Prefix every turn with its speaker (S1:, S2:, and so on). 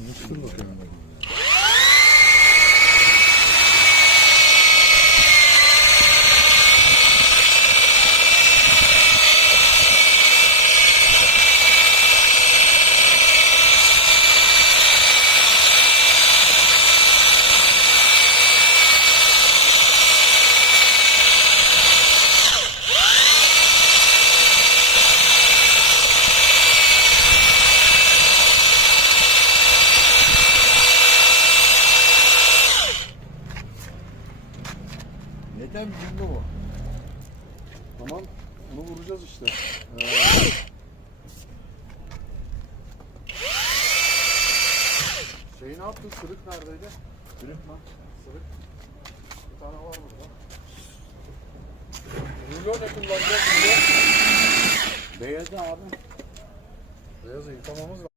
S1: মুশকিল
S2: Neden cümle bu?
S1: Tamam. Onu vuracağız işte. Ee, Şeyi ne yaptın? Sırık neredeydi?
S2: Sırık mı?
S1: Sırık. Bir tane var burada. Rulo ne kullanacağız? Rulo.
S2: Beyazı abi.
S1: Beyazı yıkamamız lazım.